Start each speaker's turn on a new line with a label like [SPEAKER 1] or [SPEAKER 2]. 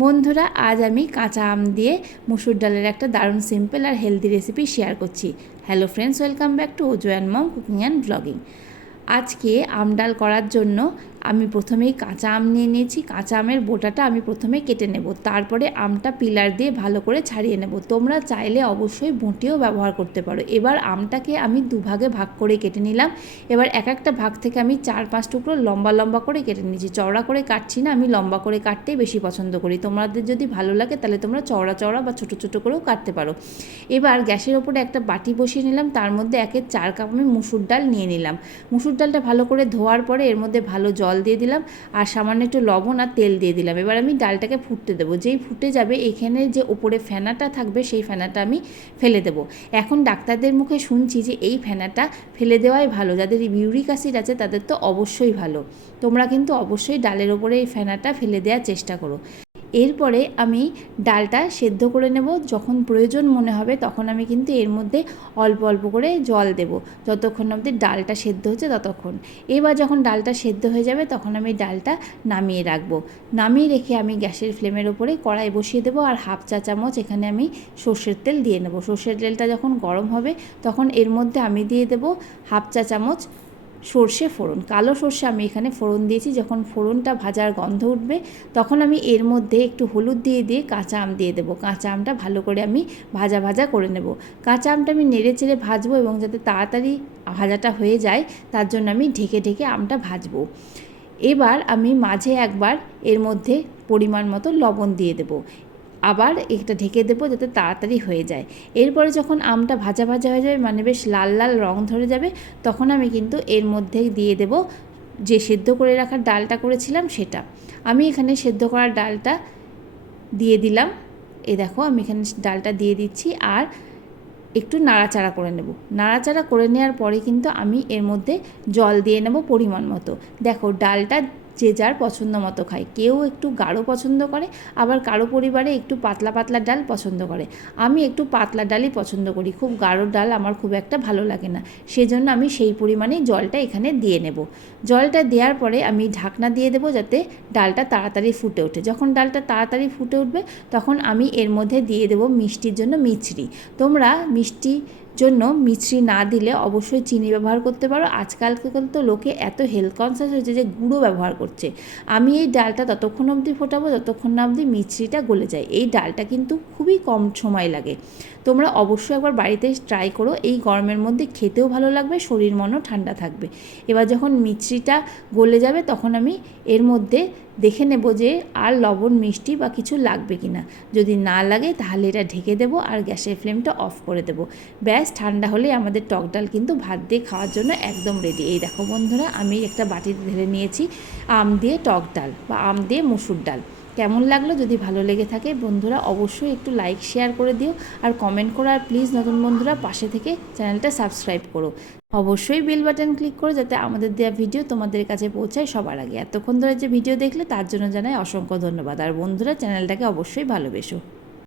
[SPEAKER 1] বন্ধুরা, আজ আমি কাঁচা আম দিয়ে মুসুর ডালের একটা দারুণ সিম্পল আর হেলদি রেসিপি শেয়ার করছি। Hello friends welcome back to and mom cooking and blogging আজকে আম ডাল করার জন্য আমি প্রথমেই কাঁচা আম নিয়ে নিয়েছি, কাঁচা আমের বোটাটা আমি প্রথমে কেটে নেব। তারপরে আমটা পিলার দিয়ে ভালো করে ছাড়িয়ে নেব। তোমরা চাইলে অবশ্যই বটিও ব্যবহার করতে পারো। এবার আমটাকে আমি দুভাগে ভাগ করে কেটে নিলাম। এবার এক একটা ভাগ থেকে আমি চার পাঁচ টুকরো লম্বা লম্বা করে কেটে নিয়েছি। চওড়া করে কাটছি না, আমি লম্বা করে কাটতেই বেশি পছন্দ করি। তোমাদের যদি ভালো লাগে তাহলে তোমরা চওড়া চওড়া বা ছোটো ছোটো করেও কাটতে পারো। এবার গ্যাসের ওপরে একটা বাটি বসিয়ে নিলাম। তার মধ্যে একের চার কাপ আমি মুসুর ডাল নিয়ে নিলাম। মুসুর ডালটা ভালো করে ধোয়ার পরে এর মধ্যে ভালো জল দিয়ে দিলাম আর সামান্য একটু লবণ আর তেল দিয়ে দিলাম। এবার আমি ডালটাকে ফুটতে দেবো। যেই ফুটে যাবে এখানে যে ওপরে ফেনাটা থাকবে সেই ফেনাটা আমি ফেলে দেব। এখন ডাক্তারদের মুখে শুনছি যে এই ফেনাটা ফেলে দেওয়াই ভালো। যাদের ইউরিক অ্যাসিড আছে তাদের তো অবশ্যই ভালো। তোমরা কিন্তু অবশ্যই ডালের ওপরে এই ফেনাটা ফেলে দেওয়ার চেষ্টা করো। এরপরে আমি ডালটা সেদ্ধ করে নেব। যখন প্রয়োজন মনে হবে তখন আমি কিন্তু এর মধ্যে অল্প অল্প করে জল দেব। যতক্ষণ অবধি ডালটা সেদ্ধ হচ্ছে ততক্ষণ। এবার যখন ডালটা সেদ্ধ হয়ে যাবে তখন আমি ডালটা নামিয়ে রাখব। নামিয়ে রেখে আমি গ্যাসের ফ্লেমের ওপরে কড়াই বসিয়ে দেবো আর হাফ চা চামচ এখানে আমি সর্ষের তেল দিয়ে নেব। সর্ষের তেলটা যখন গরম হবে তখন এর মধ্যে আমি দিয়ে দেবো হাফ চা চামচ সর্ষে ফোড়ন, কালো সর্ষে আমি এখানে ফোড়ন দিয়েছি। যখন ফোড়নটা ভাজার গন্ধ উঠবে, তখন আমি এর মধ্যে একটু হলুদ দিয়ে দিয়ে কাঁচা আম দিয়ে দেবো। কাঁচা আমটা ভালো করে আমি ভাজা ভাজা করে নেব। কাঁচা আমটা আমি নেড়ে, চেড়ে ভাজবো এবং যাতে তাড়াতাড়ি ভাজাটা হয়ে যায়, তার জন্য আমি ঢেকে ঢেকে আমটা ভাজবো। এবার আমি মাঝে একবার এর মধ্যে পরিমাণ মতো লবণ দিয়ে দেবো। আবার এটা ঢেকে দেবো যাতে তাড়াতাড়ি হয়ে যায়। এরপরে যখন আমটা ভাজা ভাজা হয়ে যাবে মানে বেশ লাল লাল রং ধরে যাবে, তখন আমি কিন্তু এর মধ্যে দিয়ে দেব যে সেদ্ধ করে রাখার ডালটা করেছিলাম সেটা। আমি এখানে সেদ্ধ করার ডালটা দিয়ে দিলাম। এ দেখো, আমি এখানে ডালটা দিয়ে দিচ্ছি আর একটু নাড়াচাড়া করে নেব। নাড়াচাড়া করে নেওয়ার পরে কিন্তু আমি এর মধ্যে জল দিয়ে নেব পরিমাণ মতো। দেখো, ডালটা যে যার পছন্দ মতো খায়। কেউ একটু গাঢ় পছন্দ করে, আবার কারও পরিবারে একটু পাতলা পাতলা ডাল পছন্দ করে। আমি একটু পাতলা ডালই পছন্দ করি, খুব গাঢ় ডাল আমার খুব একটা ভালো লাগে না। সেজন্য আমি সেই পরিমাণেই জলটা এখানে দিয়ে নেব। জলটা দেওয়ার পরে আমি ঢাকনা দিয়ে দেবো যাতে ডালটা তাড়াতাড়ি ফুটে ওঠে। যখন ডালটা তাড়াতাড়ি ফুটে উঠবে, তখন আমি এর মধ্যে দিয়ে দেবো মিষ্টির জন্য মিছরি। তোমরা মিষ্টি জন্য মিছরি না দিলে অবশ্যই চিনি ব্যবহার করতে পারো। আজকালকাল তো লোকে এত হেলথ কনসিয়াস হয়েছে যে গুঁড়ো ব্যবহার করছে। আমি এই ডালটা ততক্ষণ অবধি ফোটাবো, ততক্ষণ না অবধি মিছরিটা গলে যায়। এই ডালটা কিন্তু খুবই কম সময় লাগে। তোমরা অবশ্যই একবার বাড়িতে ট্রাই করো। এই গরমের মধ্যে খেতেও ভালো লাগবে, শরীর মনও ঠান্ডা থাকবে। এবার যখন মিছরিটা গলে যাবে, তখন আমি এর মধ্যে দেখে নেব যে আর লবণ, মিষ্টি বা কিছু লাগবে কি না যদি না লাগে, তাহলে এটা ঢেকে দেবো আর গ্যাসের ফ্লেমটা অফ করে দেবো। ব্যাস, ঠান্ডা হলে আমাদের টক ডাল কিন্তু ভাত দিয়ে খাওয়ার জন্য একদম রেডি এই দেখো বন্ধুরা, আমি একটা বাটিতে ঢেলে নিয়েছি আম দিয়ে টক ডাল বা আম দিয়ে মুসুর ডাল। কেমন লাগল যদি ভালো লেগে থাকে বন্ধুরা অবশ্যই একটু লাইক শেয়ার করে দিও আর কমেন্ট করো আর প্লিজ নতুন বন্ধুরা পাশে থেকে চ্যানেলটা সাবস্ক্রাইব করো। অবশ্যই বেল বাটন ক্লিক করো যাতে আমাদের দেওয়া ভিডিও তোমাদের কাছে পৌঁছায় সবার আগে। এতক্ষণ ধরে যে ভিডিও দেখলে তার জন্য জানাই অসংখ্য ধন্যবাদ। আর বন্ধুরা চ্যানেলটাকে অবশ্যই ভালোবেসো।